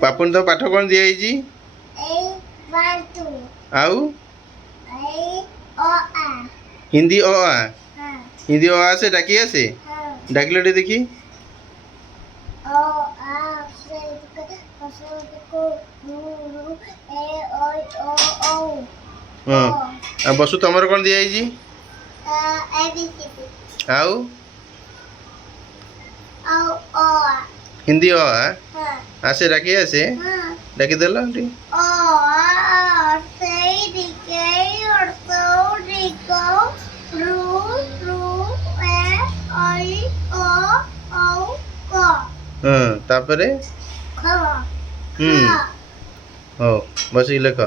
पापुन तो पाठ कौन दिखाई आउ हिंदी ओ आ हिंदी ओ आ से डाकी आसे डाकिलो टे देखी हाँ बसु तुम कौन दिखाई आउ हिंदी ओ आ आसे डाकी आसे डाकी देला हाँ तापरे हो बस लेख